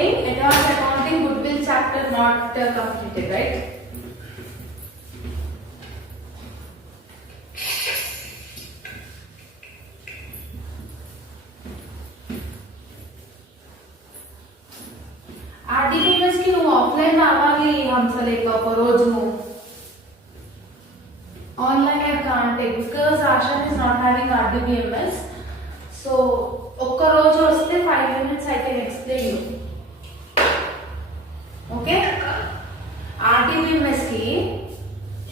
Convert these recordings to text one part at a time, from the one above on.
Advanced accounting goodwill chapter not completed, right? RDBMS की నువ్వు offline రావాలి హంసలేఖ ఒక రోజు online I can't take because Ashan is not having RDBMS. So ఒక్క రోజు వస్తే 5 minutes I can explain you. Okay RDBMS కి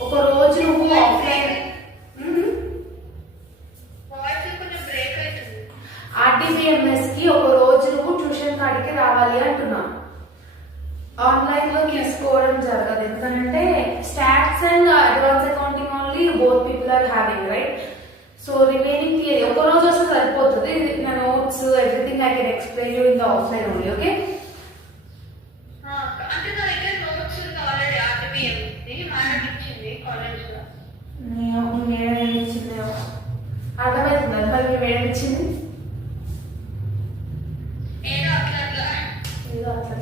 ఒక రోజు నువ్వు ఆఫ్లైన్ RDBMS కి ఒక రోజు నువ్వు ట్యూషన్ కాడికి రావాలి అంటున్నా. ఆన్లైన్ లో తీసుకోవడం జరగదు ఎందుకంటే stats and advance accounting only both people are having right. So remaining theory ఒక రోజు వస్తే సరిపోతుంది. నా notes everything I can explain you in the offline only. Okay madam ఇచ్చింది అర్థమవుతుంది. మరి మేడం ఇచ్చింది ఏదో అట్లా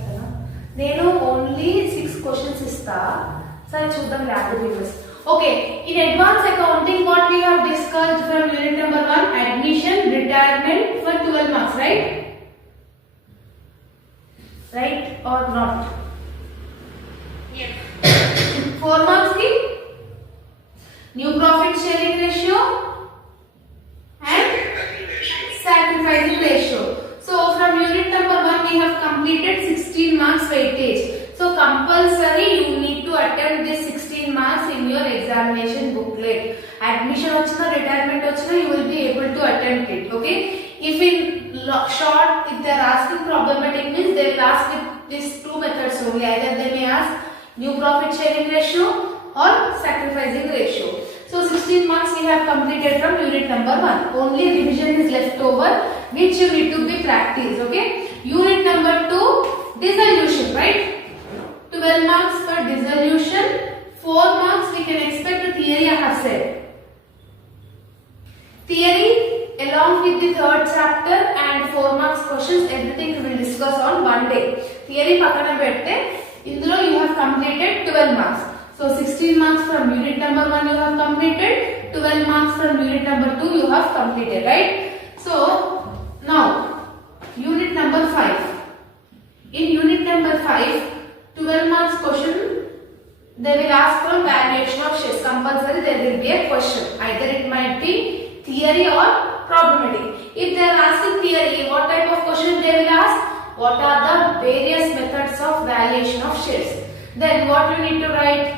నేను ఓన్లీ 6 క్వశ్చన్స్ ఇస్తా. సరే చూద్దాం RDBMS. Okay, in advanced accounting what we have discussed from unit number 1, admission, retirement for 12 marks, right? Right or not? Yes. 4 marks ki new profit sharing ratio and sacrificing ratio. So from unit number 1 we have completed 16 marks weightage. So compulsory you need to attempt this 16 marks in your examination booklet. Admission ochina retirement ochina you will be able to attempt it. Okay, if in short if they are asking problematic means they will ask with these 2 methods only. Either they may ask new profit sharing ratio or sacrificing ratio. So 16 marks we have completed from unit number 1. Only revision is left over which you need to be practiced. Okay, unit number 2, dissolution, right? 12 marks for dissolution, 4 marks we can expect the theory I have said. Theory along with the third chapter and 4 marks questions, everything we will discuss on one day. Theory pakana pette indulo you have completed 12 marks. So 16 marks from unit number 1 you have completed, 12 marks from unit number 2 you have completed, right? So now unit number 5. In unit number 5 12 marks question they will ask from valuation of shares. Compulsory there will be a question, either it might be theory or problematic. If they are asking theory, what type of question they will ask? What are the various methods of valuation of shares? Then what you need to write?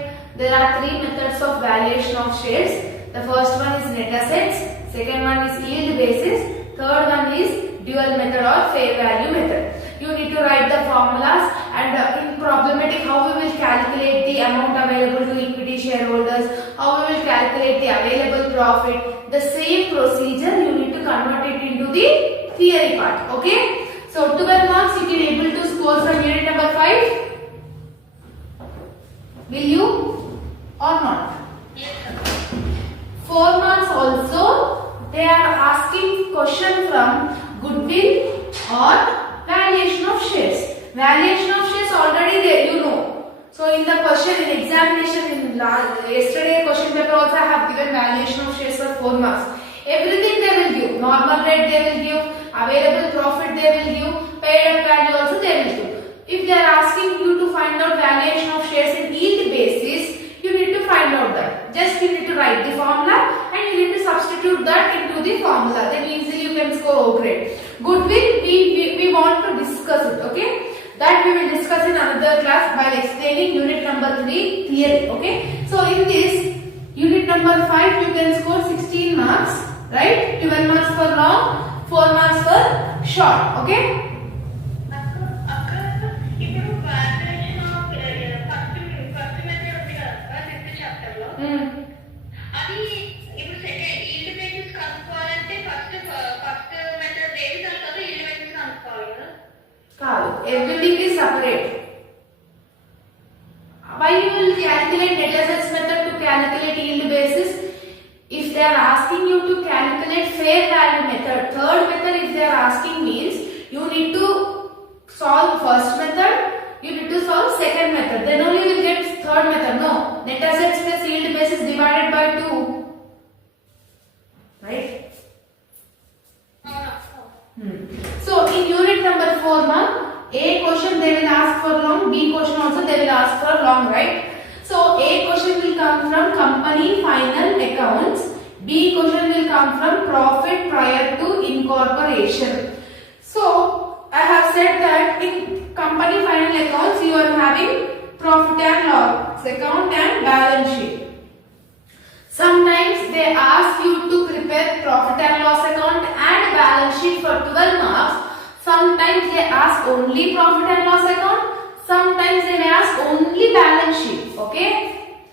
There are 3 methods of valuation of shares. The first one is net assets, second one is yield basis, third one is dual method or fair value method. You need to write the formulas and in problematic how we will calculate the amount available to equity shareholders, how we will calculate the available profit. The same procedure you need to convert it into the theory part. Okay, so 12 marks you can able to score from unit number 5. Will you or not? Yes. 4 marks also they are asking question from goodwill or valuation of shares. Valuation of shares already there you know. So in the question in examination in yesterday question paper also I have given valuation of shares for 4 marks. Everything they will give. Normal rate they will give, available profit they will give, paid up value also they will give. If they are asking you to find out valuation of shares in yield basis, you need to find out that. Just you need to write the formula and you need to substitute that into the formula. Then easily you can score O grade. Goodwill we want to discuss it. Okay, that we will discuss in another class while explaining unit number 3 theory. Okay, so in this unit number 5 you can score 16 marks, right? 12 marks for long, 4 marks for short. Okay. Everything is separate. Why you will calculate net assets method to calculate yield basis? If they are asking you to calculate fair value method, third method if they are asking means you need to solve first method 4 mark. A question they will ask for long, B question also they will ask for long, right? So A question will come from company final accounts, B question will come from profit prior to incorporation. So I have said that in company final accounts you are having profit and loss account and balance sheet. Sometimes they ask you to prepare profit and loss account and balance sheet for 12 marks. Sometimes they ask only profit and loss account. Sometimes they may ask only balance sheet. Okay.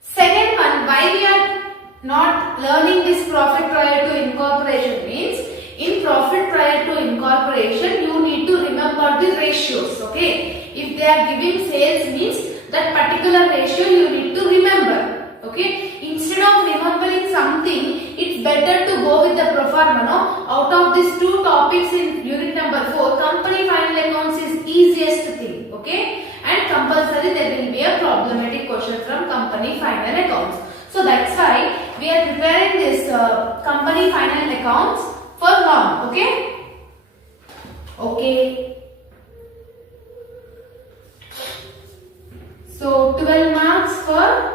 Second one, why we are not learning this profit prior to incorporation means in profit prior to incorporation you need to remember the ratios. Okay. If they are giving sales means that particular ratio you need to remember. Okay. Instead of remembering something, it's better to go with the pro forma. No? Out of these two topics in unit number 4, company final accounts is easiest thing. Okay, and compulsory there will be a problematic question from company final accounts. So that's why we are preparing this company final accounts for long. Okay. Okay. So 12 marks for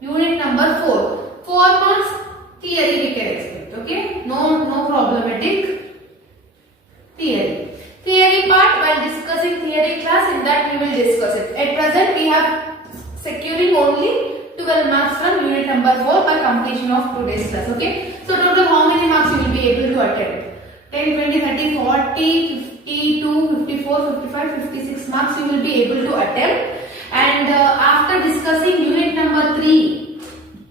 unit number 4. 4 marks theory we can expect. Okay. No problematic theory. Theory part, while discussing theory class, in that we will discuss it. At present we have securing only 12 marks from unit number 4 by completion of today's class. Okay. So total how many marks you will be able to attempt? 10, 20, 30, 40, 52, 54, 55, 56 marks you will be able to attempt. And after discussing unit number 3,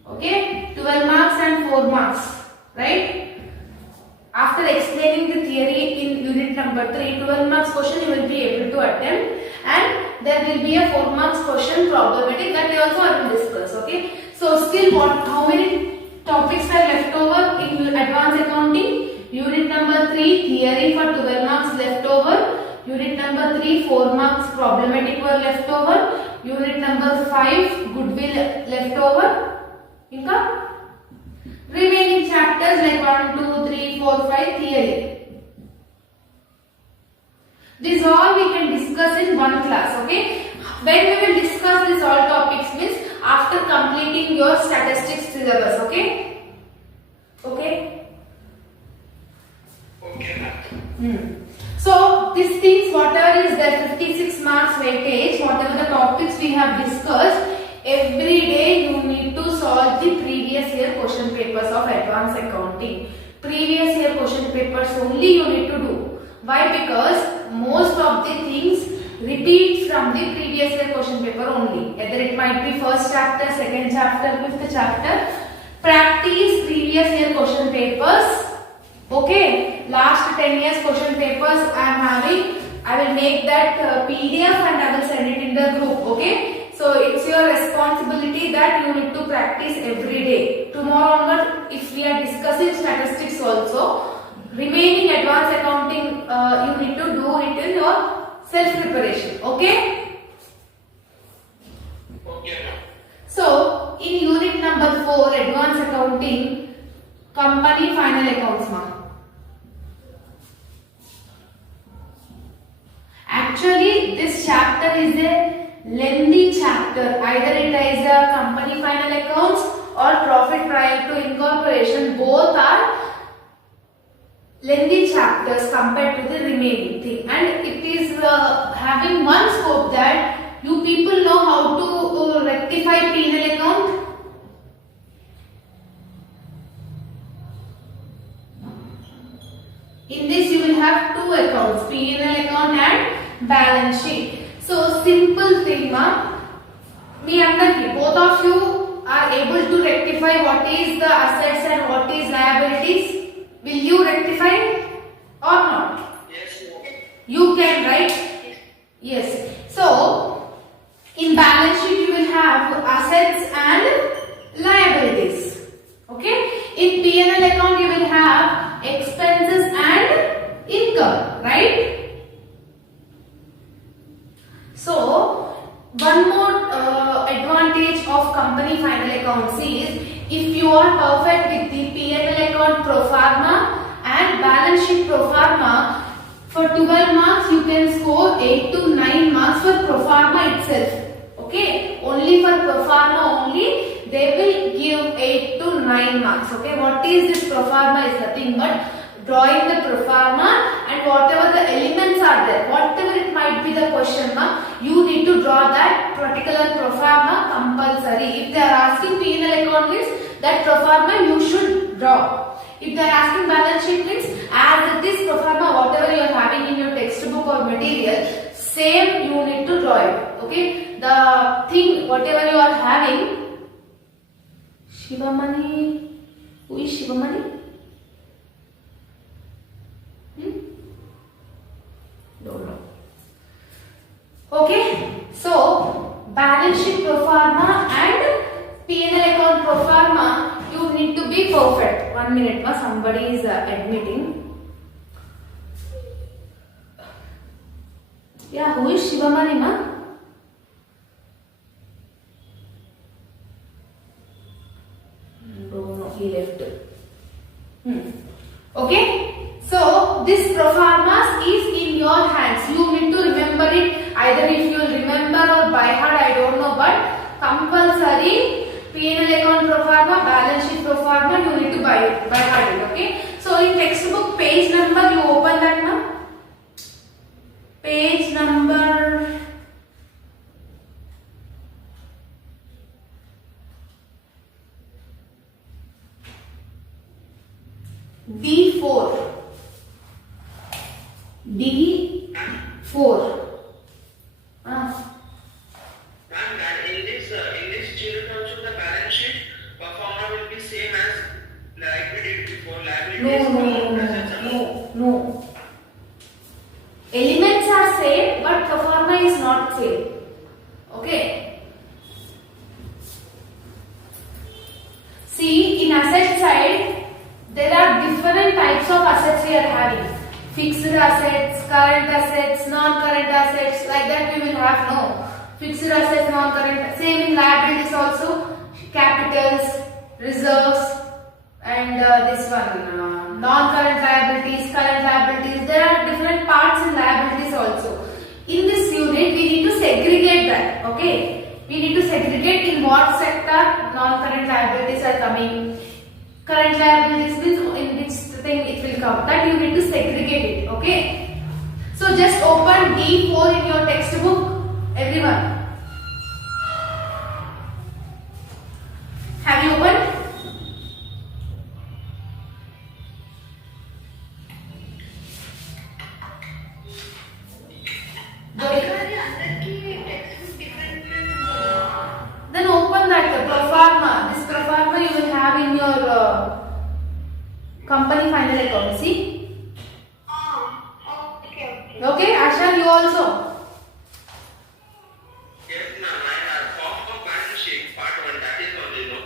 okay, 12 marks and 4 marks, right? After explaining the theory in unit number 3, 12 marks question you will be able to attempt, and there will be a 4 marks question problematic that also I will discuss. Okay. So still how many topics are left over in advanced accounting? Unit number 3 theory for 12 marks left over. Unit number 3 4 marks problematic were left over. Unit number 5 goodwill left over. Inka remaining chapters like 1, 2, 3, 4, 5 theory. This all we can discuss in one class. Okay. When we will discuss this all topics means after completing your statistics syllabus. Okay. Okay. Okay. So these things whatever is there 56 marks weightage, whatever the topics we have discussed, every day you need to solve the previous year question papers of advanced accounting. Previous year question papers only you need to do. Why? Because most of the things repeat from the previous year question paper only. Either it might be first chapter, second chapter, fifth chapter. Practice previous year question papers. Okay, last 10 years question papers I am having. I will make that PDF and I will send it in the group. Okay, so it's your responsibility that you need to practice every day. Tomorrow onward, if we are discussing statistics also, remaining advanced accounting you need to do it in your self preparation. Okay. Okay. So in unit number 4 advanced accounting company final accounts mark. Actually this chapter is a lengthy chapter. Either it is a company final accounts or profit prior to incorporation. Both are lengthy chapters compared to the remaining thing, and it is having one scope that you people know how to rectify P&L account. In this you will have two accounts, P&L account and balance sheet. So simple thing ma, me and both of you are able to rectify what is the assets and what is liabilities. Will you rectify or not? Yes. You can, right? Yes. So in balance sheet you will have assets and liabilities. Okay. In P&L account you will have expenses and income, right? So one more advantage of company final accounts is if you are perfect with the P&L account pro forma and balance sheet pro forma, For 12 marks, you can score 8 to 9 marks for pro forma itself. Okay, only for pro forma only they will give 8 to 9 marks. Okay, what is this pro forma is nothing but drawing the pro forma and whatever the elements are there, whatever it might be the question mark, you need to draw that particular pro forma compulsory. If they are asking P&L account means that pro forma you should draw. If they are asking balance sheet means as it is pro forma whatever you are having in your textbook or material, same you need to draw it. Okay, the thing whatever you are having. Shivamani, who is Shivamani? Don't know. Okay, so balance sheet pro forma and P&L account pro forma you need to be perfect. 1 minute, ma, somebody is admitting. Yeah, who is Shivamani, ma? Don't know, he left. Okay, so this pro forma is in your hands. You need to remember it. Either if you remember or by heart, I don't know, but compulsory P&L account pro forma, balance sheet pro forma, you need to by heart it. Okay, so in textbook page number, you open that now. Page number D4. D4. In this children also the balance sheet pro forma will be same as like we did before. No. Elements are same, but pro forma is not same. Okay. See, in asset side, there are different types of assets we are having. Fixed assets, current assets, non-current assets, like that we will have no. Fixed assets, non-current, same in liabilities also, capitals, reserves, and this one, non-current liabilities, current liabilities, there are different parts in liabilities also. In this unit, we need to segregate that, okay? We need to segregate in what sector non-current liabilities are coming. Current liabilities means in which thing it will come. That you need to segregate it, okay? So just open D4 in your textbook, everyone. Have you opened? Then open that pro forma. This pro forma you will have in your company final account. See? Okay. Okay, Asha, you also. Yes, ma'am. I have form of balance sheet part 1. That is only no.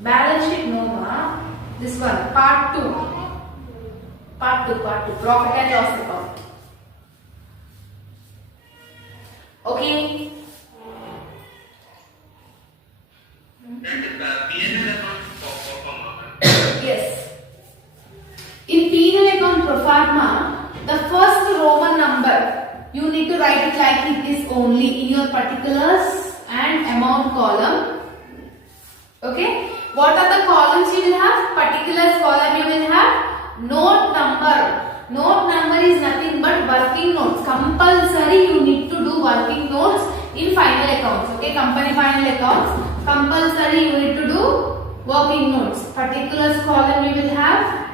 Balance sheet, no, ma. This one, part 2. Part 2. Profit and loss account. Okay. That is P&L account pro forma. Yes. In P&L account pro forma, the first Roman number you need to write it like it is only in your particulars and amount column. Okay. What are the columns you will have? Particulars column you will have note number. Note number is nothing but working notes. Compulsory you need to do working notes in final accounts. Okay, company final accounts. Compulsory you need to do working notes. Particulars column you will have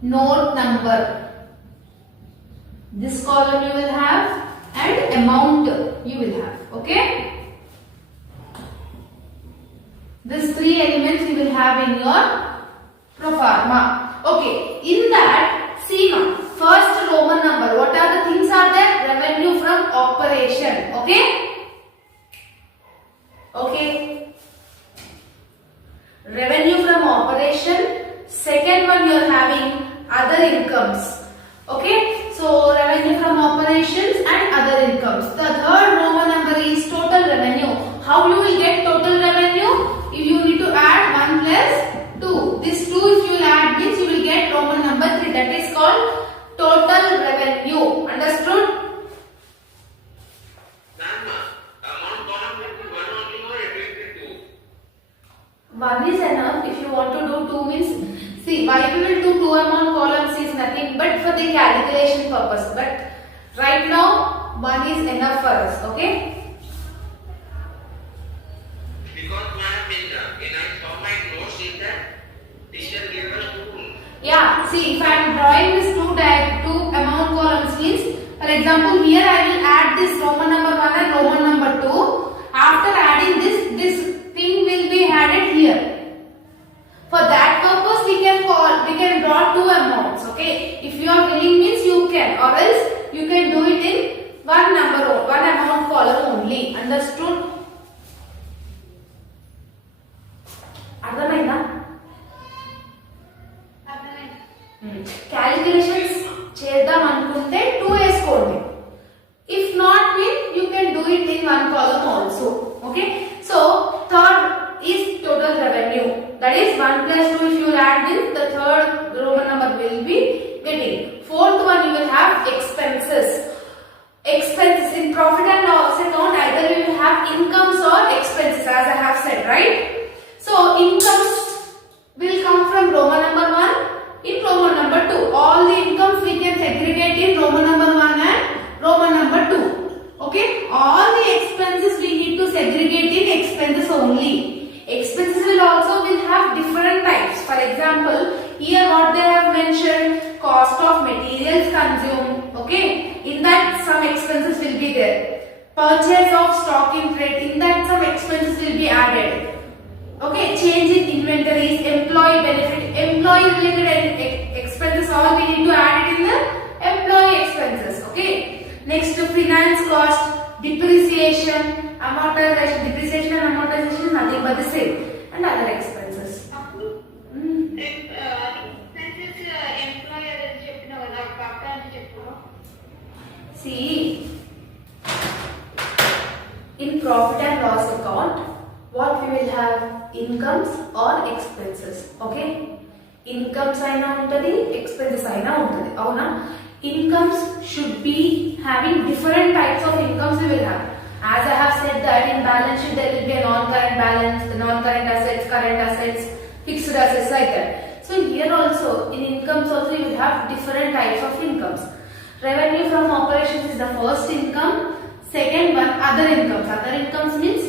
note number. This column you will have and amount you will have. Okay. These 3 elements you will have in your pro forma. Okay, in that, see now, first Roman number, what are the things are there? Revenue from operation. Okay? Okay. Revenue from operation. Second one you are having other incomes. Okay? So, revenue from operations and other incomes. The third Roman number is total revenue. How you will get total revenue? You need to add 1 plus 2. This 2 if you will add means you will get Roman number 3 called total revenue. Understood? Ma'am, amount column will be one only or it will be two? One is enough. If you want to do two means, see, why we will do two amount columns is nothing but for the calculation purpose. But right now, one is enough for us. Okay? Because ma'am, when I saw my notes in that, teacher gave us two. Yeah, see, if I am drawing this two amount columns means, for example, here I will add this Roman number 1 and Roman number 2. After adding this thing will be added here. For that purpose, we can draw two amounts. Okay, if you are willing means you can, or else you can do it in one amount column only. Understood? అర్థమైందా? Calculations చేద్దాం అనుకుంటే 2 వేసుకోండి. If not mean you can do it in one column also. Okay, so third is total revenue, that is 1 plus 2. If you add this, the third Roman number will be getting. Fourth one, you will have expenses. Expenses in profit and loss account, either you will have incomes or expenses, as I have said, right? So incomes will come from Roman number 1 in Roman number 2. All the incomes we can segregate in Roman number 1 and Roman number 2. Okay, all the expenses we need to segregate in expenses only. Expenses will have different types. For example, here what they have mentioned, cost of materials consumed. Okay, in that some expenses will be there. Purchase of stock in trade, in that some expenses will be added. Okay, change in inventories, employee benefit, employee related expenses, all we need to add it in the employee expenses. Okay, next finance cost, depreciation, amortization. Depreciation and amortization is nothing but the same, and other expenses. See, in profit and loss account, what we will have, incomes or expenses. Okay, incomes aina untadi, expenses aina untadi. Avuna, incomes should be having different types of incomes we will have. As I have said that in balance sheet there will be a non-current balance, the non-current assets, current assets, fixed assets, like that. So here also in incomes also you will have different types of incomes. Revenue from operations is the first income. Second one, other incomes. Other incomes means,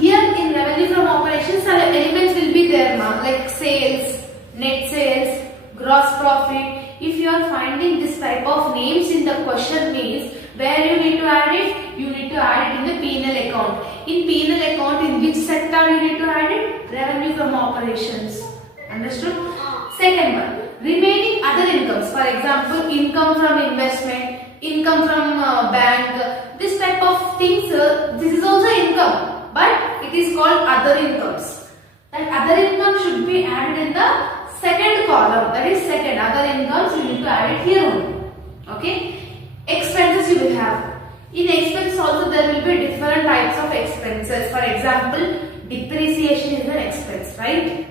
here in revenue from operations, elements will be there now, like sales, net sales, gross profit. If you are finding this type of names in the question means, where you need to add it? You need to add it in the P&L account. In P&L account, in which sector you need to add it? Revenue from operations. Understood? Second one, remaining other incomes. For example, income from investment, income from bank. This type of things, this is also income, but it is called other incomes. That other income should be added in the second column. That is second, other incomes you need to add it here only. Okay. Expenses you will have. In expenses also there will be different types of expenses. For example, depreciation is an expense, right?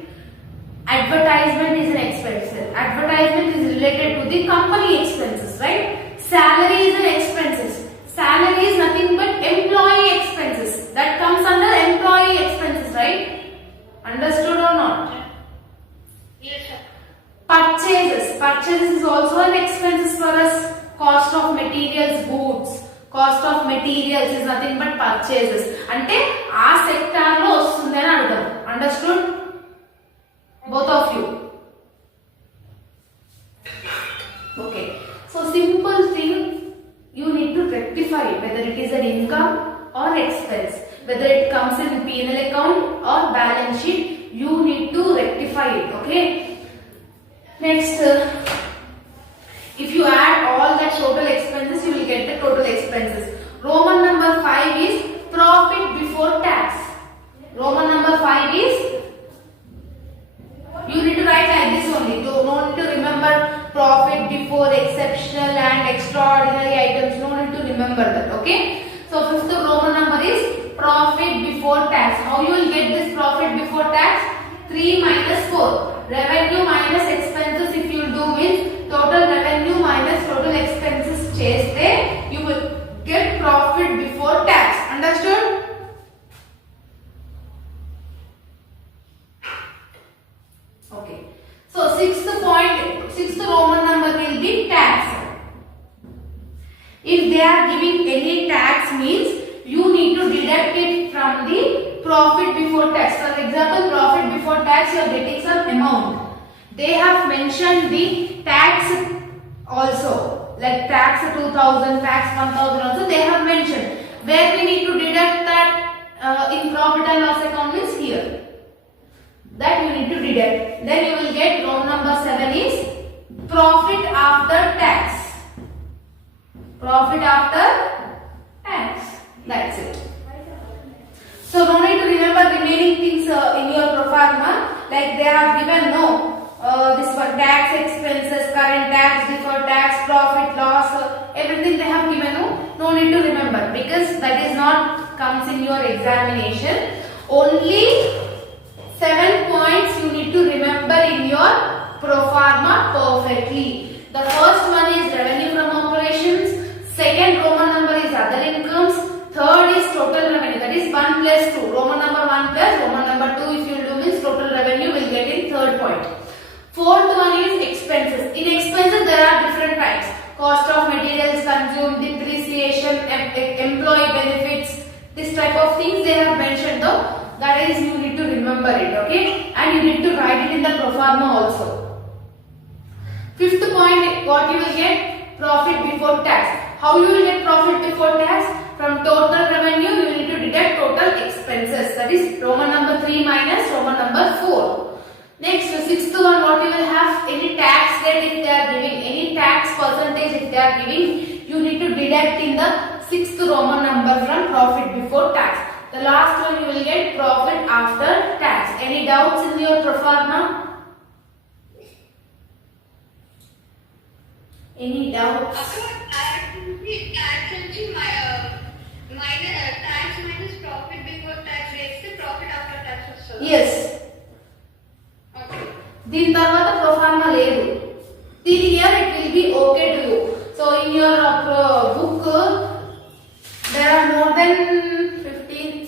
Advertisement is an expense. Advertisement is related to the company expenses, right? Salary is an expenses. Salary is nothing but employee expenses. That comes under employee expenses, right? Understood or not? Yes, sir. Purchases. Purchases is also an expenses for us. Cost of materials, goods. Cost of materials is nothing but purchases. Ante aa sector lo vastundi ani adugam. Understood? Both of you. Okay. So simple thing, you need to rectify whether it is an income or expense. Whether it comes in P&L account or balance sheet, you need to rectify it. Okay. Next, if you add all that total expenses, you will get the total expenses. Roman number 5 is profit before tax. Roman number 5 is, you need to write like this only. No need to remember profit before exceptional and extraordinary items. No need to remember that. Okay. So fifth Roman number is profit before tax. How you will get this profit before tax? 3 minus 4. Revenue minus expenses. If you do means total revenue minus total expenses cheste you will get profit before tax. Understood? Okay. So sixth Roman number will be tax. If they are giving any tax means you need to deduct it from the profit before tax. For example, profit before tax you are getting some amount. They have mentioned the tax also, like tax 2000, tax 1000 also they have mentioned. Where we need to deduct that in profit and loss account is here. That you need to deduct. Then you will get row number 7 is profit after tax. Profit after tax. That's it. So no need to remember remaining things in your pro forma. Like they have given this one tax expenses, current tax, deferred tax, profit loss, everything they have given. No need to remember because that is not comes in your examination. Only 7 points you need to remember in your pro forma perfectly. The first one is revenue from operations. Second Roman number is other incomes. Third is total revenue, that is 1 plus 2. Roman number 1 plus Roman number 2 if you do means total revenue will get in third point. Fourth one is expenses. In expenses there are different types. Cost of materials consumed, depreciation, employee benefits, this type of things they have mentioned though. That is you need to remember it, okay? And you need to write it in the pro forma also. Fifth point, what you will get? Profit before tax. How you will get profit before tax? From total revenue, you need to deduct total expenses. That is Roman number 3 minus Roman number 4. Next, sixth one, what you will have? Any tax rate if they are giving, any tax percentage if they are giving, you need to deduct in the sixth Roman number from profit before tax. The last one you will get profit after tax. Any doubts in your pro forma? Any doubts? Tax minus profit before tax rates the profit after tax also. Yes. Okay. దీని తర్వాత pro forma లేదు. Till here it will be okay to you. So in your book there are more than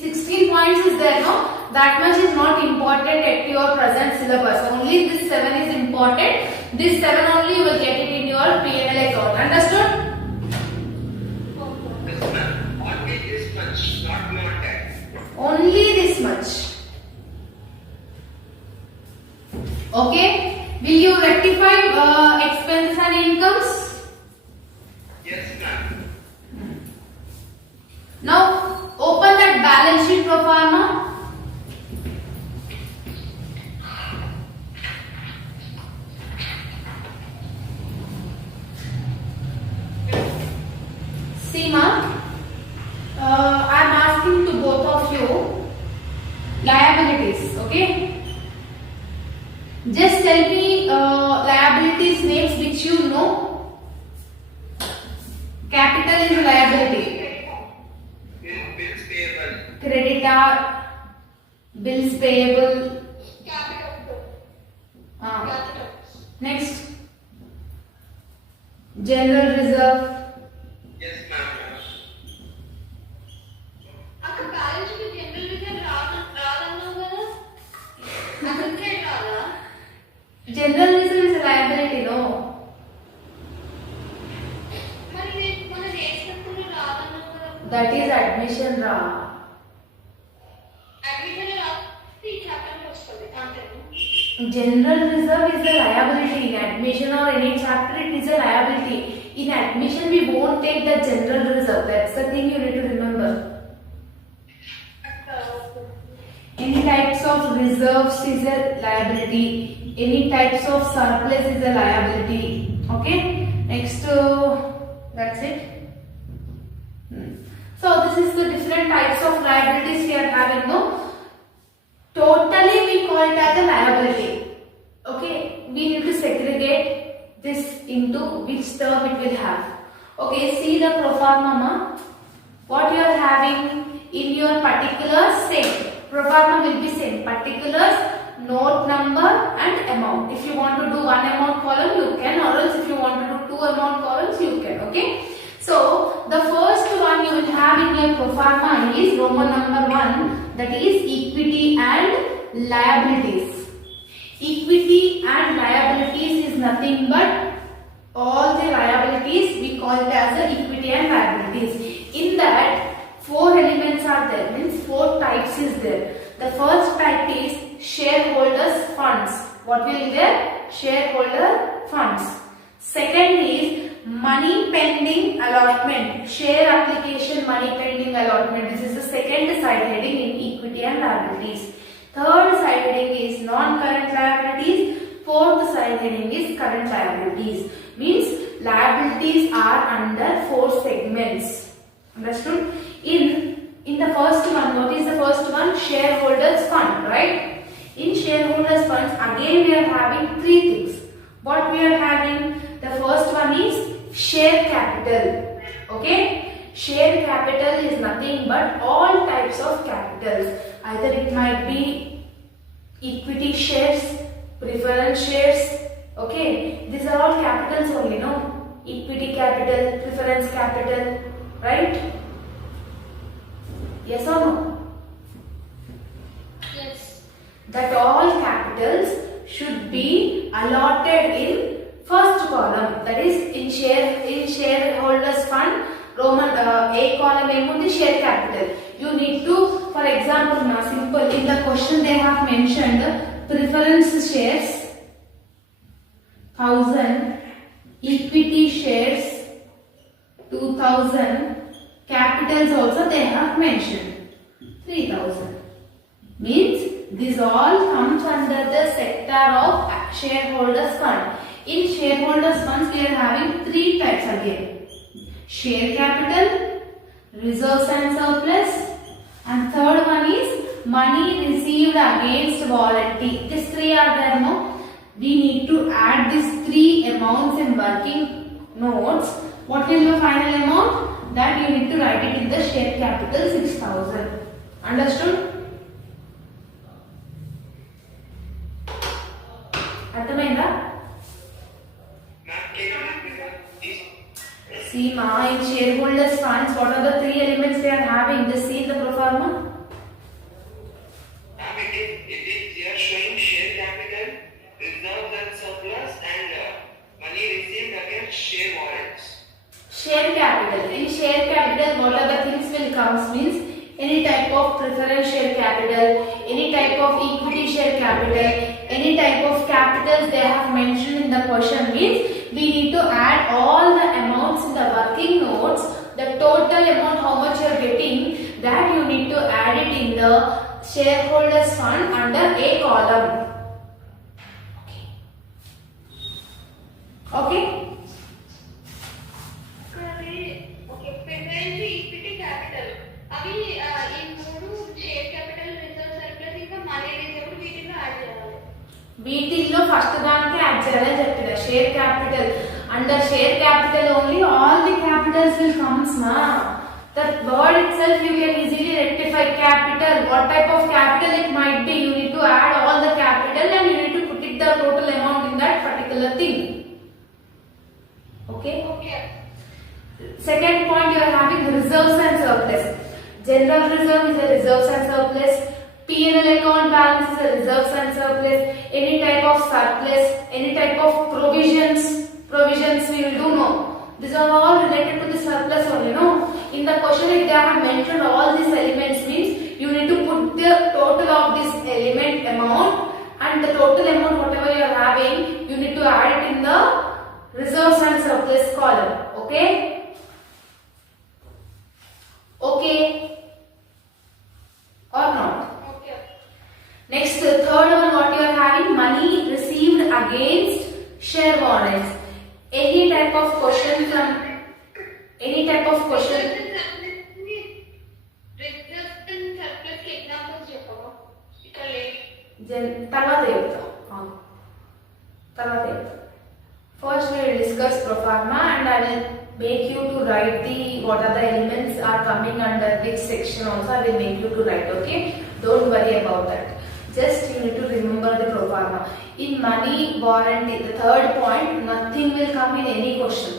16 points is there, no? That much is not important at your present syllabus. Only this 7 is important. This 7 only you will get it in your P&L account. Understood? Yes, ma'am. Only this much, not beyond that. Only this much. Okay? Will you rectify expenses and incomes? Yes, ma'am. Now open that balance sheet pro forma. See ma, I am asking to both of you liabilities, okay? Just tell me liabilities names which you know. Capital is a liability. Bills payable. Creditor, bills payable. Capital. Next, general reserve. Yes, ma'am. అక్కడ balance sheet general reserve రాదన్నావు కదా అక్కడికే రాదా General reserve is a liability, no? మరి నేను మన చేసినప్పుడు రాదన్నావు కదా That is admission ra. Admission రాస్తే ఈ చాప్టర్ వస్తుంది అంతేనా General reserve is a liability. In admission or any chapter, it is a liability. In admission, we won't take the general reserve. That's the thing you need to remember. Any types of reserves is a liability. Any types of surplus is a liability. Okay. Next, that's it. So this is the different types of liabilities we are having. No. Totally we call it as a liability. Okay, we need to segregate this into which term it will have. Okay, see the pro forma ma. What you are having in your particulars same. Pro forma will be same. Particulars note number and amount. If you want to do one amount column, you can, or else if you want to do two amount columns, you can. Okay. So the first one you will have in your pro forma is Roman number 1, that is equity and liabilities. Equity and liabilities is nothing but all the liabilities, we call it as the equity and liabilities. In that 4 elements are there, means 4 types is there. The first type is shareholders funds. What will be there? Shareholder funds. Second is money pending allotment. Share application money pending allotment. This is the second side heading in equity and liabilities. Third side heading is non-current liabilities. Fourth side heading is current liabilities. Means liabilities are under 4 segments. Understood? In the first one, what is the first one? Shareholders fund, right? In shareholders funds, again we are having 3 things. What we are having? The first one is share capital. Okay? Share capital is nothing but all types of capitals. Either it might be equity shares, preference shares. Okay? These are all capitals only, no? Equity capital, preference capital, right? Yes or no? Yes. That all capitals should be allotted in first column, that is in shareholders fund. Roman A column emundi share capital. You need to, for example, now simple, in the question they have mentioned preference shares 1000, equity shares 2000, capitals also they have mentioned 3000. Means this all comes under the sector of shareholders fund. In shareholders funds we are having 3 types again. Share capital, reserves and surplus, and third one is money received against warranty. These 3 are there, no? We need to add these 3 amounts in working notes. What will be the final amount? That you need to write it in the share capital 6000. Understood? అర్థమైందా? See ma, in shareholders funds, what are the 3 elements they are having? Just see the pro forma. They are showing share capital, reserves and surplus, and money received against share warrants. Share capital. In share capital, what are the things will come? Means any type of preference share capital, any type of equity share capital, any type of capitals they have mentioned in the question. Means we need to add all the amounts in the working notes, the total amount how much you are getting, that you need to add it in the shareholders fund under A column. Okay? Okay, preference equity capital. అవి ఈ 3 share capital, reserve surplus ఇంకా money reserve వీటిలో add చేయాలి. వీటిల్లో first దానికి add చేయాలని చెప్పిన share capital. Under share capital only all the Capitals will comes నా. That word itself you can easily rectify. Capital, what type of capital it might be, you need to add all the capital and you need to put it the total amount in that particular thing. Okay? Okay. Second point, you are having reserves and surplus. General reserve is a reserves and surplus. P&L account balance is a reserves and surplus. Any type of surplus, any type of provisions we will do, no. These are all related to the surplus only, no. In the question if they have mentioned all these elements, means you need to put the total of this element amount and the total amount whatever you are having, you need to add it in the reserves and surplus column. Okay? Okay or not? Okay. Next, third one, what you are having, money received against share warrants. Any type of question from any type of question. Reserves and surplus కి examples చెప్పవా? ఇక్కడ లేదు. తర్వాత చెప్తా. First we will discuss pro forma and I will make you to write the what are the elements are coming under which section also I will make you to write. Okay, don't worry about that. Just you need to remember the pro forma. In money warranty, the third point, nothing will come in any question.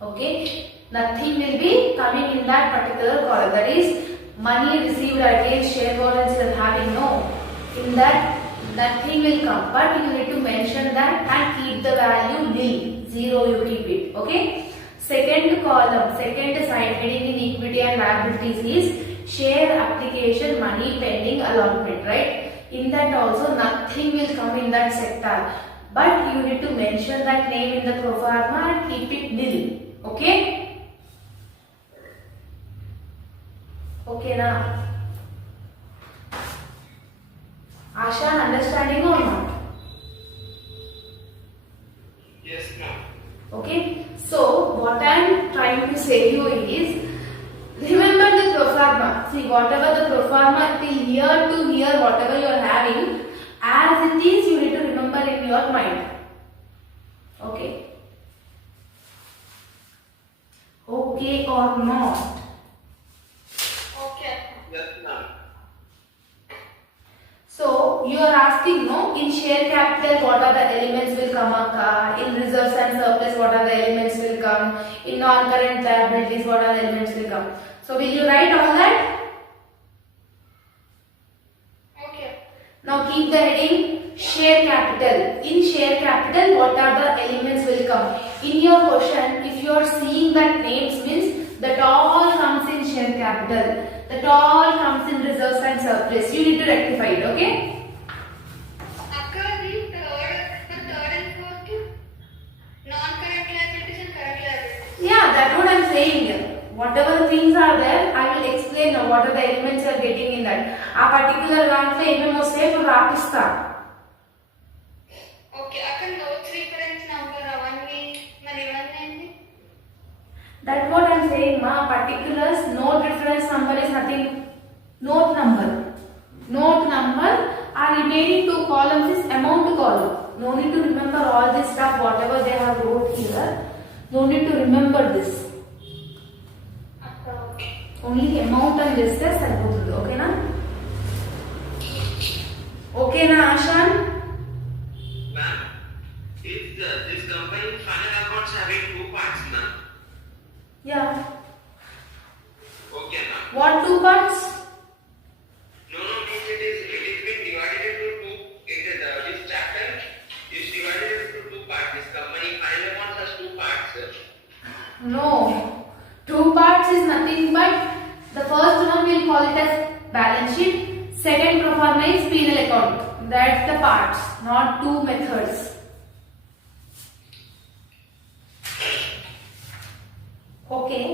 Okay, nothing will be coming in that particular column. That is money received against shareholders you are having no. In that nothing will come, but you need to mention that and keep the value nil, 0 you keep it. Okay. Second column, second side heading in equity and liabilities is share application money pending allotment, right? In that also nothing will come in that sector, but you need to mention that name in the pro forma and keep it nil. Okay? Okay now. Asha, understanding or not? Yes, ma'am. Okay. So what I am trying to say you is, remember the pro forma. See, whatever the pro forma till here to here, whatever you are having, as it is, you need to remember in your mind. Okay. Okay or not? Okay. Yes, ma'am. So you are asking, no, in share capital what are the elements will come up, in reserves and surplus what are the elements will come, in non-current liabilities what are the elements will come. So will you write all that? Okay. Now keep the heading share capital. In share capital what are the elements will come. In your question, if you are seeing that names means that all comes in share capital. That all comes in reserves and surplus. You need to rectify it, okay? Akka, the third and fourth, non-current liabilities and current liabilities. Yeah, that's what I am saying. Whatever the things are there, I will explain now what are the elements you are getting in that. A particular దాంట్లో ఏమేమి వస్తాయో ఇప్పుడు రాపిస్తా. Okay, అక్కడ notes reference number అవన్నీ మరి ఇవన్నీ ఏంటి? That's what I am saying, ma. Particulars, note reference number is nothing. Note number. Note number. Our remaining two columns is amount column. No need to remember all this stuff, whatever they have wrote here. No need to remember this. అక్కడ okay. Only amount and this is సరిపోతుంది. Okay na? Okay na, Ashan? Ma'am, is this company final accounts having two parts, ma'am? Yeah. Okay, ma'am. What two parts? No, means it is been divided into two. This chapter is divided into two parts. This company final accounts has two parts, sir. No. Two parts is nothing but the first one we'll call it as balance sheet. Second pro forma is P&L account. That's the parts, not two methods. Okay.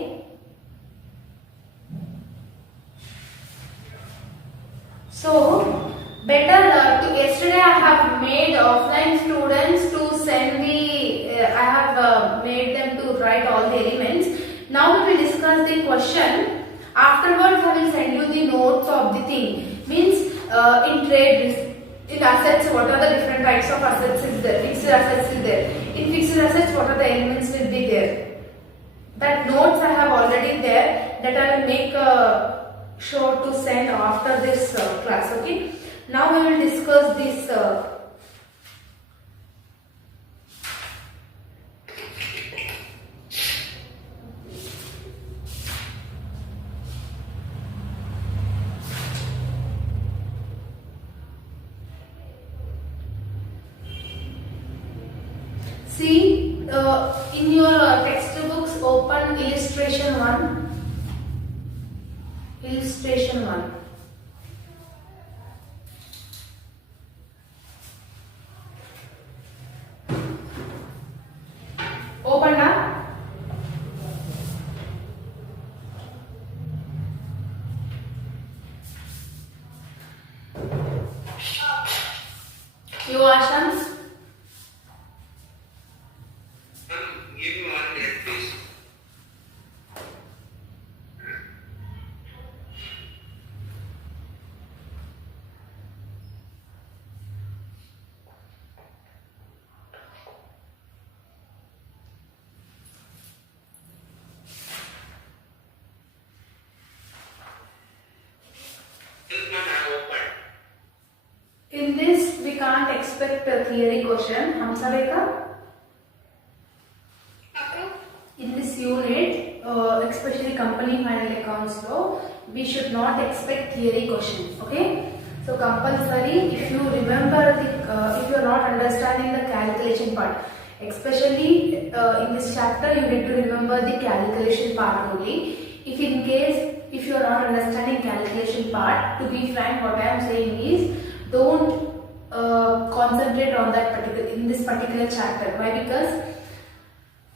So better to yesterday I have made offline students to send the I have made them to write all the elements. Now we will discuss the question. Afterwards I will send you the notes of the thing. Means in trade, in assets what are the different types of assets is there. Fixed assets is there. In fixed assets what are the elements will be there. That notes I have already there, that I will make sure to send after this class. Okay. Now we will discuss this. See, in your textbooks, open illustration 1. Illustration 1. Open up. You Ashans? Give me 1 minute, please. theory question. Hamsa Rekha? Approve. In this unit, especially company final accounts law, we should not expect theory questions. Okay? So compulsory, if you remember if you are not understanding the calculation part, especially in this chapter, you need to remember the calculation part only. If in case if you are not understanding calculation part, to be frank, what I am saying is don't concentrate on that particular in this particular chapter. Why? Because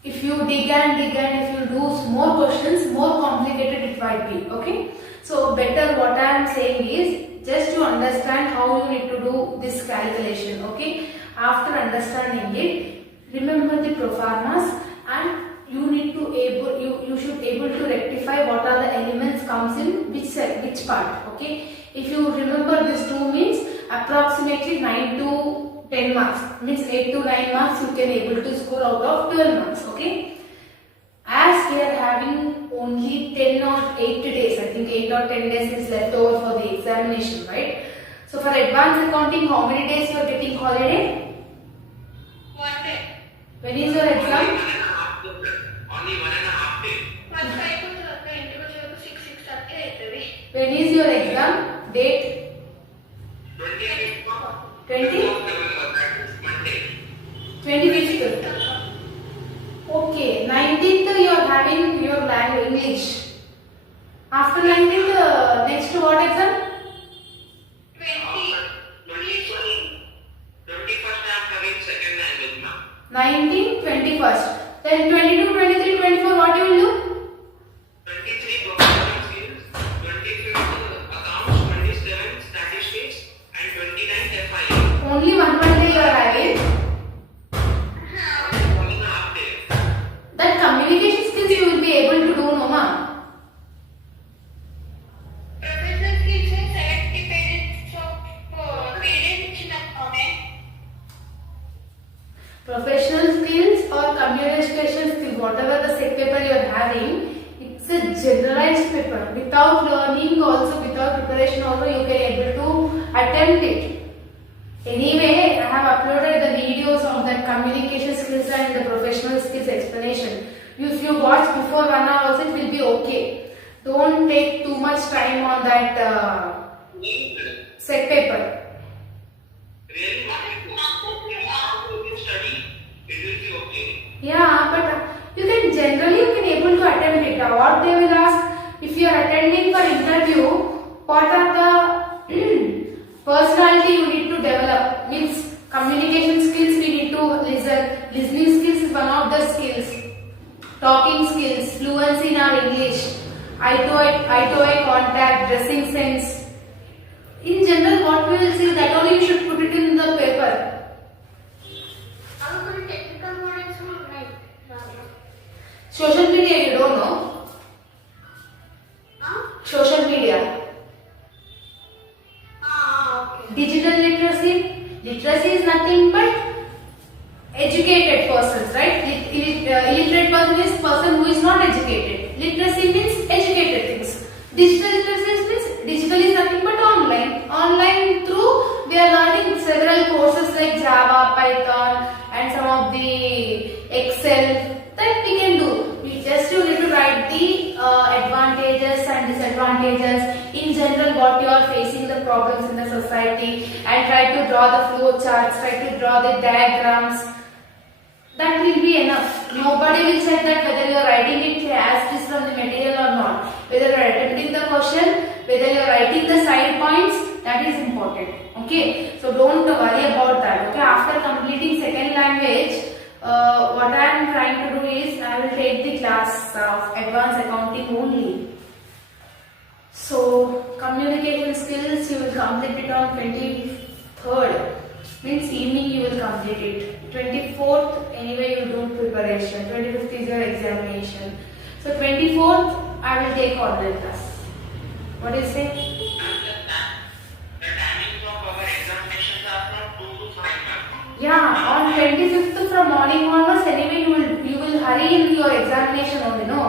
if you dig and if you do more questions, more complicated it might be. Okay, so better what I am saying is just to understand how you need to do this calculation. Okay, after understanding it, remember the proformas and you need to you should able to rectify what are the elements comes in which part. Okay, if you remember this two means approximately 9 to 10 marks, means 8 to 9 marks you can able to score out of 12 marks. Okay, as we are having only 10 or 8 days, I think 8 or 10 days is left over for the examination, right? So for advanced accounting, how many days you are getting holiday? 1 day. When is your exam? Only 1.5 days. Once అయిపోతుంది అక్క ఇంటికి వచ్చేటప్పుడు 6:30 అవుతుంది. When is your exam date? 20? Monday. 25th. Okay, 19th you are having your language English. After 19th, next what exam? 21st I am having second language now. 19, 21st. Then 22, 23, 24 what you will do? 23 programming skills, 25th accounts, 27th statistics and 29th FI. Only one day you are having. 1.5 days. That communication skills you will be able to do, no ma? Professional skills में 70 pages of pages ఇచ్చినట్టునే. Professional skills or communication skills, whatever the set paper you are having, it's a generalized paper. Without learning also, without preparation also, you can able to attempt it. Anyway, I have uploaded the videos of that communication skills and the professional skills explanation. If you watch before 1 hour also, it will be okay. Don't take too much time on that set paper. Really, after you study, it will be okay. Yeah, but you can generally you can able to attempt it. What they will ask, if you are attending for interview, what are the personality you need to develop? Means communication skills we need to listen. Listening skills is one of the skills. Talking skills, fluency in our English, eye to eye contact, dressing sense. In general, what we will see that only you should put it in the paper. అవి కొన్ని technical models కూడా ఉన్నాయి. Social media you don't know. Social media. Okay. Digital literacy. Literacy is nothing but educated persons, right? Illiterate person is person who is not educated. Literacy means educated things. Digital literacy means digital is nothing but online. Online through we are learning several courses like Java, Python and some of the Excel that we can do. We just you need to write the advantages and disadvantages in general, what you are facing the problems in the society, and try to draw the flow charts, try to draw the diagrams. That will be enough. Nobody will check that whether you are writing it as is from the material or not. Whether you are attempting the question, whether you are writing the side points, that is important. Okay, so don't worry about that. Okay, after completing second language, what I am trying to do is I will take the class of advanced accounting only. So communication skills you will complete it on 23rd, means evening you will complete it. 24th anyway you do preparation. 25th is your examination. So 24th I will take online class. What do you say? The timings of our examinations are from 2 to 5 ma'am. Yeah, on 25th from morning onwards anyway you will hurry in your examination only, no?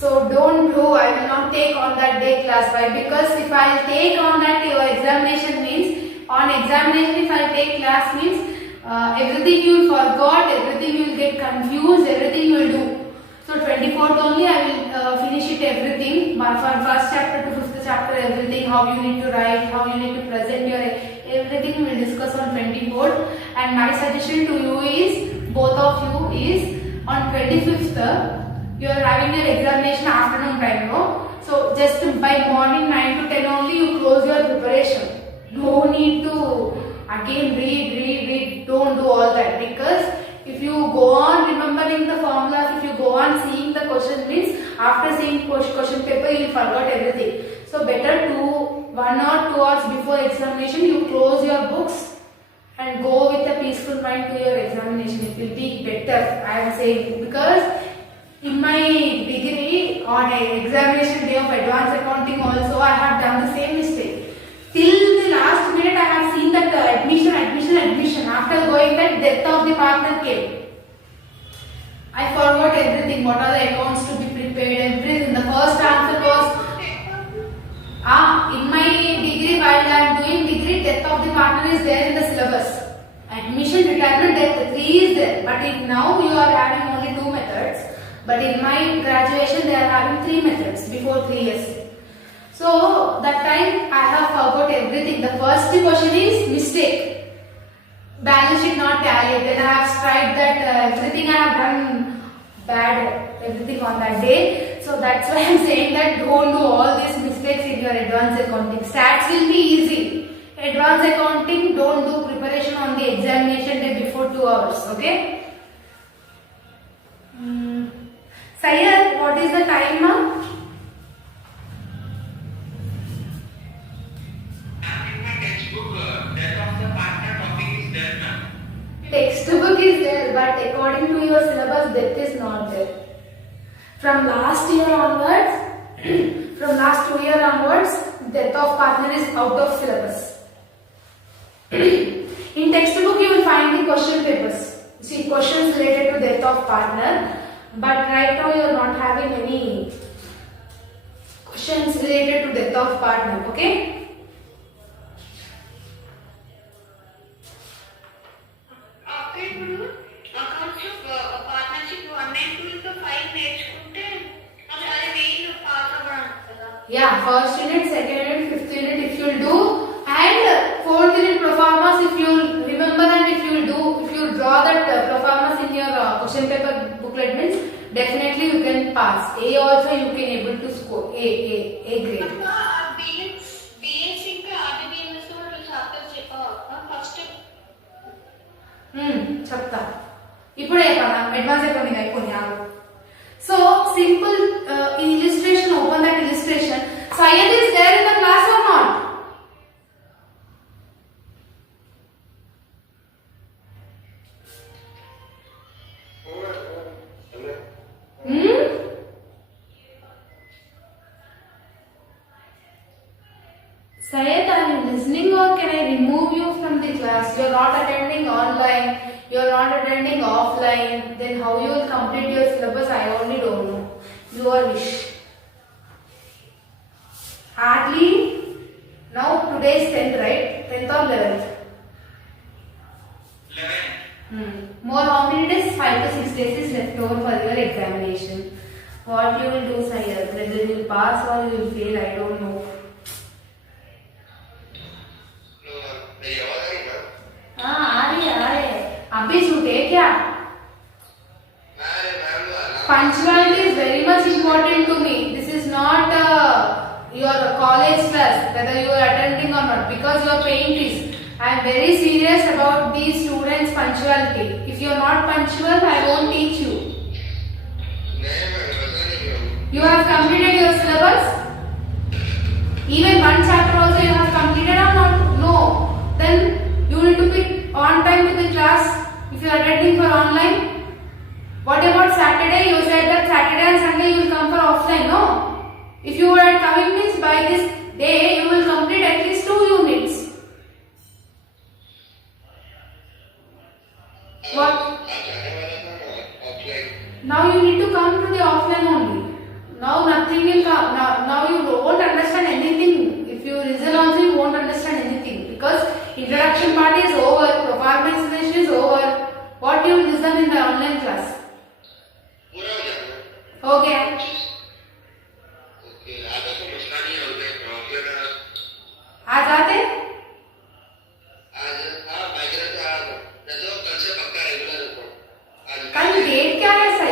So don't do, I will not take on that day class. Why? Because if I will take on that your examination means On examination, if I take class means everything you will forgot, everything you will get confused, everything you will do. So 24th only I will finish it everything. From first chapter to 5th chapter, everything, how you need to write, how you need to present your everything we will discuss on 24th. And my suggestion to you is, both of you is, on 25th you are having your examination afternoon time, no? So just by morning 9 to 10 only you close your preparation. No need to again read. Don't do all that, because if you go on remembering the formulas, if you go on seeing the question means after seeing question paper you will forget everything. So better 1 or 2 hours before examination you close your books and go with a peaceful mind to your examination. It will be better, I am saying, because in my degree on a examination day of advanced accounting also I have done the same mistake. Till the last minute I have seen that admission. After going that, death of the partner came. I forgot everything, what are the accounts to be prepared, everything. The first answer was, in my degree, while I am doing degree, death of the partner is there in the syllabus. Admission, retirement, death, 3 is there. But if now you are having only 2 methods, but in my graduation they are having 3 methods before 3 years. So that time I have forgot everything. The first question is mistake. Balance sheet not tallied. Then I have tried that everything I have done bad, everything on that day. So that's why I am saying that don't do all these mistakes in your advanced accounting. Stats will be easy. Advanced accounting, don't do preparation on the examination day before 2 hours. Okay? Sayed, what is the time now? Textbook is there, but according to your syllabus, death is not there. From last year onwards, from last 2 years onwards, death of partner is out of syllabus. In textbook, you will find the question papers. See, questions related to death of partner, but right now you are not having any questions related to death of partner. Okay? Yeah, first unit, second unit, fifth unit if you will do, and fourth unit proformas if you will remember, and if you will do, if you will draw that proformas in your question paper booklet means definitely you can pass. A also you can able to score A grade. చెప్తా ఇప్పుడే advance accounting అయిపోయింది. So simple illustration, open that illustration. Syed is there in the class or not? Syed, are you listening or can I remove you from the class? You are not attending online, you are not attending offline, then how you will complete your syllabus I only don't know. Your wish. Hardly, now today is 10th, right? 10th or 11th? 11. More how many days? 5 to 6 days is left over for your examination. What you will do, Syed? Whether you will pass or you will fail, I don't know. अभी छूटे क्या? Punctuality is very much important to me. This is not your college class, whether you are attending or not, because you are paying fees. I am very serious about these students' punctuality. If you are not punctual, I won't teach you. You have completed your syllabus? Even one chapter also you have completed or not? No. Then you need to pick on time to the class if you are attending for online. What about Saturday? You said that Saturday and Sunday you will come for offline, no? If you are coming means by this day you will complete at least 2 units. What? Now you need to come to the offline only. Now nothing will come. Now you won't understand anything. If you result also you won't understand anything, because in Introduction part is over. Proforma explanation is over. What you listen in the online class? पूरा हो जाता है। Okay. Okay, आगे तो Osmania हो गए, problem है। आज आते? आज हाँ माइग्रेट आज न तो कल से पक्का रेगुलर हो। आज कल डेट क्या है sir?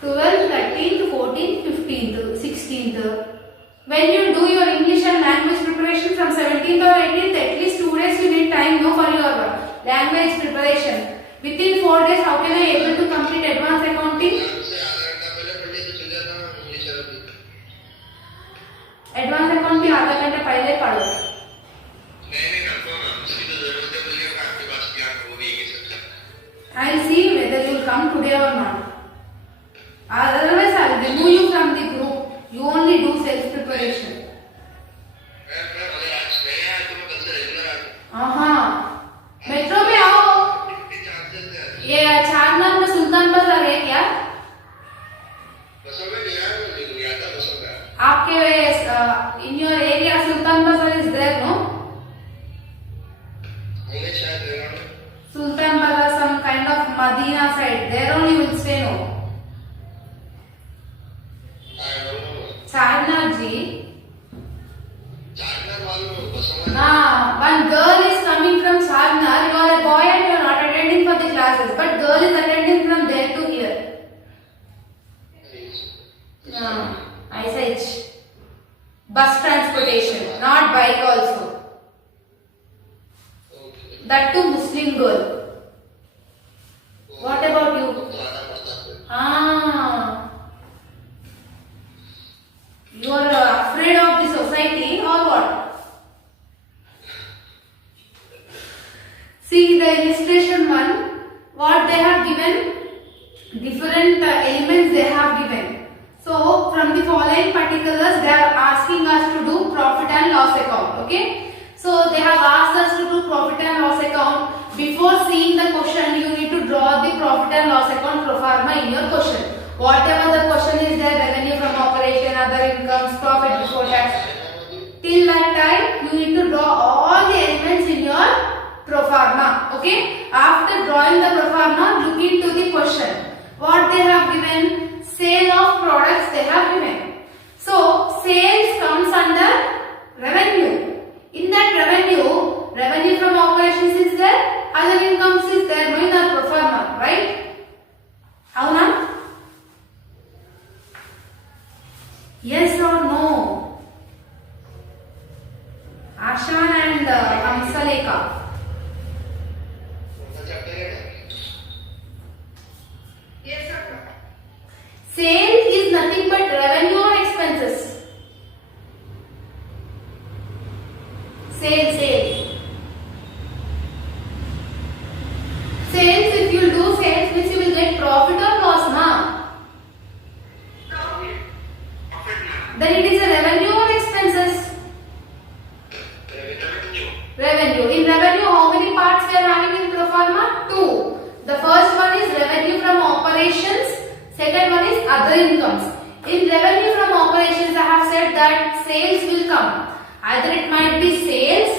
12th, 13th, 14th, 15th, 16th. When you do your English and language preparation from 17th or 18th, at least 2 days you need time no for your language preparation. Within 4 days, how can I able to complete advanced accounting? से आधा घंटा पहले पढ़ने तो चल जाता हूँ English अरबी। Advanced accounting आधा घंटा पहले पढ़ो. नहीं कंफर्म है, उसकी तो जरूरत है मुझे आपके पास क्या वो भी एक ही subject. I'll see whether you will come today or not. Otherwise, I'll remove you from the group. You only do self preparation. मैं अगर आज नहीं आया तो मैं कल से रेगुलर आ जाऊँ। हाँ. मेट्रो में आओ. ये चारनाम में सुल्तान बाजार है क्या? बसों में नहीं आया, मैं नहीं आता बसों में। आपके in your area Sultan Bazaar is there, no? होंगे शायद regular. Sultan Bazaar, some kind of Madina side. There only you will stay, no? I don't know। Charnar ji. Charter वालों बसों में। One girl is coming from Charnar. You are a boy and you are not attending for the classes, but girl is attending from there to here. ISH. Bus transportation, not bike also. That too Muslim girl. What about you? ज़्यादा पढ़ता है। You are afraid of the society or what? See the illustration one. What they have given? Different elements they have given. So from the following particulars, they are asking us to do profit and loss account. Okay. So they have asked us to do profit and loss account. Before seeing the question, you need to draw the profit and loss account pro forma in your question. Whatever the question is there, revenue from operation, other incomes, profit before tax. Till that time, you need to draw all the elements in your pro forma. Okay. After drawing the pro forma, look into the question. What they have given? Sale of products they have given. So sales comes under revenue. In that revenue from operations is there, other incomes is there, no, in our pro forma, right? Avuna? Yes or no? Ashan and Hamsaleka. कौन सा chapter है? Yes, sir. Sales is nothing but revenue or expenses. Sales. Sales, if you do sales, means you will get profit or loss, na? Profit. Then it is a revenue or expenses? Revenue. In revenue, how many parts we are having in pro forma? 2. The first one is revenue from operations. Second one is other incomes. In revenue from operations, I have said that sales will come. Either it might be sales,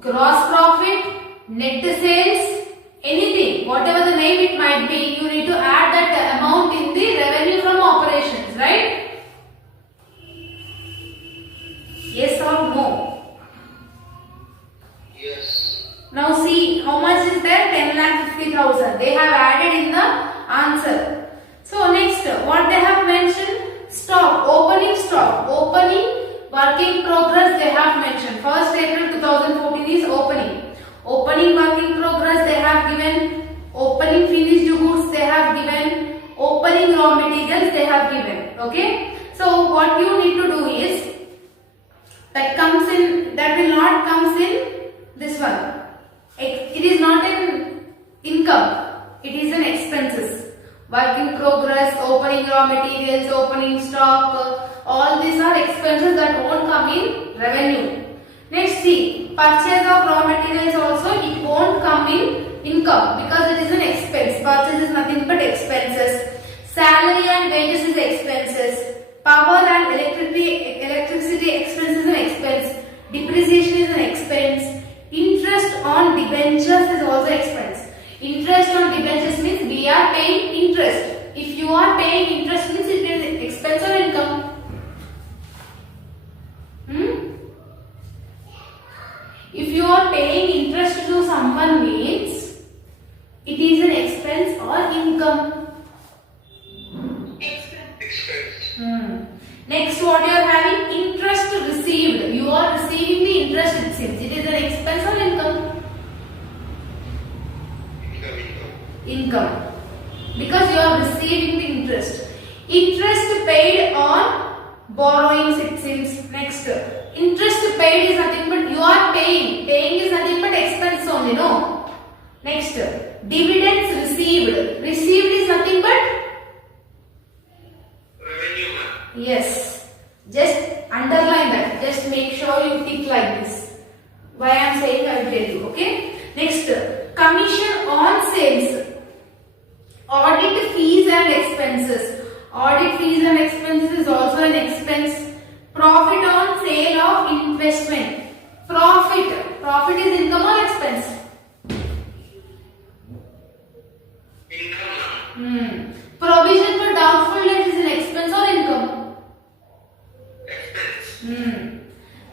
gross profit, net sales, anything. Whatever the name it might be, you need to add that amount in the revenue from operations, right? Yes or no? Yes। Now see how much is there? 10,50,000. They have added in the answer. So next, what they have mentioned? Stock, opening stock, opening work in progress they have mentioned. 1st April 2014 is opening. Opening work in progress they have given. Opening finished goods they have given. Opening raw materials they have given. Okay. So what you need to do is, that will not comes in this one. It is not an income. It is an expenses. Work in progress, opening raw materials, opening stock, all these are expenses that won't come in revenue. Next, see, purchase of raw materials also, it won't come in income because it is an expense. Purchase is nothing but expenses. Salary and wages is expenses. Power and electricity expenses and expense. Depreciation Interest on debentures means we are paying interest. If you are paying interest means it is expense or income. If you are paying interest to someone means it is an expense or income. Expense. Next, what you are having? Interest received. You are receiving the interest it seems. It is an expense or income? Income. Because you are receiving the interest. Interest paid on borrowings it seems. Next. Interest paid is nothing but you are paying. Paying is nothing but expense only, no? Next. Dividends received. Received is nothing but Revenue. yes. Just underline that. Just make sure you tick like this. Why I am saying I will tell you. Okay. Next. Commission on sales. Audit fees and expenses. Audit fees and expenses is also an expense. Profit on sale of investment. Profit. Profit is income or expense? Income. Provision for doubtful debts is an expense or income? Expense.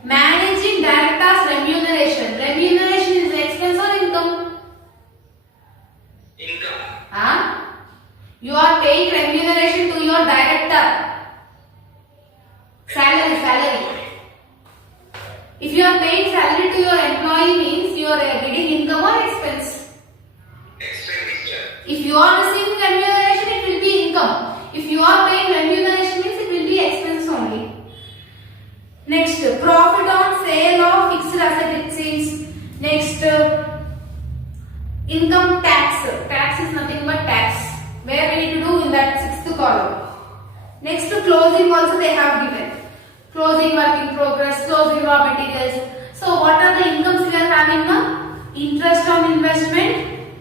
Managing directors remuneration. Remuneration is an expense or income? Income. You are paying remuneration to your director. Salary. If you are paying salary to your employee means you are getting income or expense. Expenditure. If you are receiving remuneration, it will be income. If you are paying remuneration means it will be expense only. Next, profit on sale of fixed asset it seems. Next, income tax. Tax is nothing but tax. Where we need to do in that sixth column. Next, closing also they have given. Closing work in progress, closing raw materials. So what are the incomes we are having now? Interest on investment,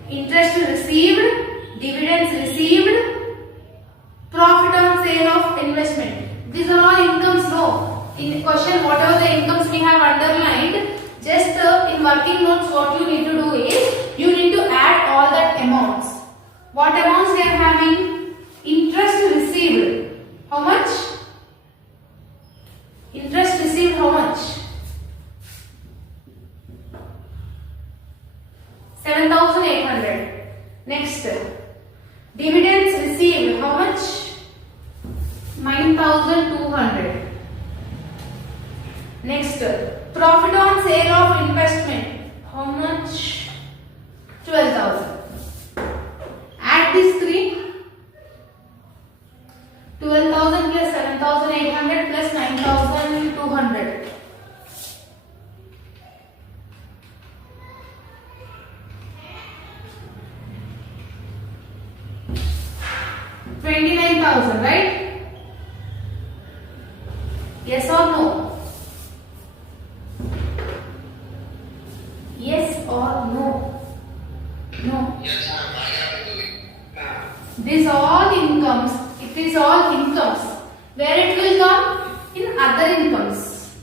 interest received, dividends received, profit on sale of investment. These are all incomes, no? In question, whatever the incomes we have underlined, just in working notes what you need to do is, you need to add all that amounts. What amounts we are having? Interest received. How much? Interest received how much? 7,800. Next, dividends received how much? 9,200. Next, profit on sale of investment how much? 12,000. Add these three. 12,000 plus 7,800 plus 9,200. 29,000, right? Yes or no? Yes or no? No. Yes, sir. These all incomes, it is all incomes. Where it will come? In other incomes.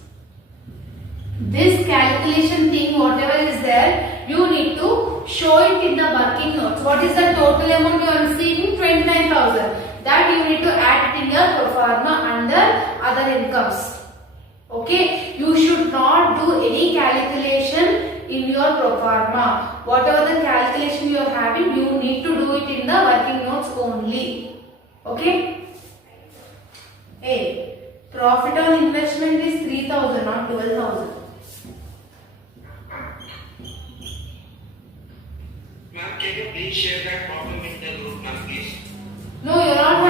This calculation thing, whatever is there, you need to show it in the working notes. What is the total amount you are receiving? 29,000. That you need to add it in your pro forma under other incomes. Okay? You should not do any calculation in your pro forma. Whatever the calculation you are having, you need to do it in the working notes only. Okay? A. Profit on investment is 3,000, not 12,000. Ma'am, can you please share that problem in the group, ma'am, please? No, you are not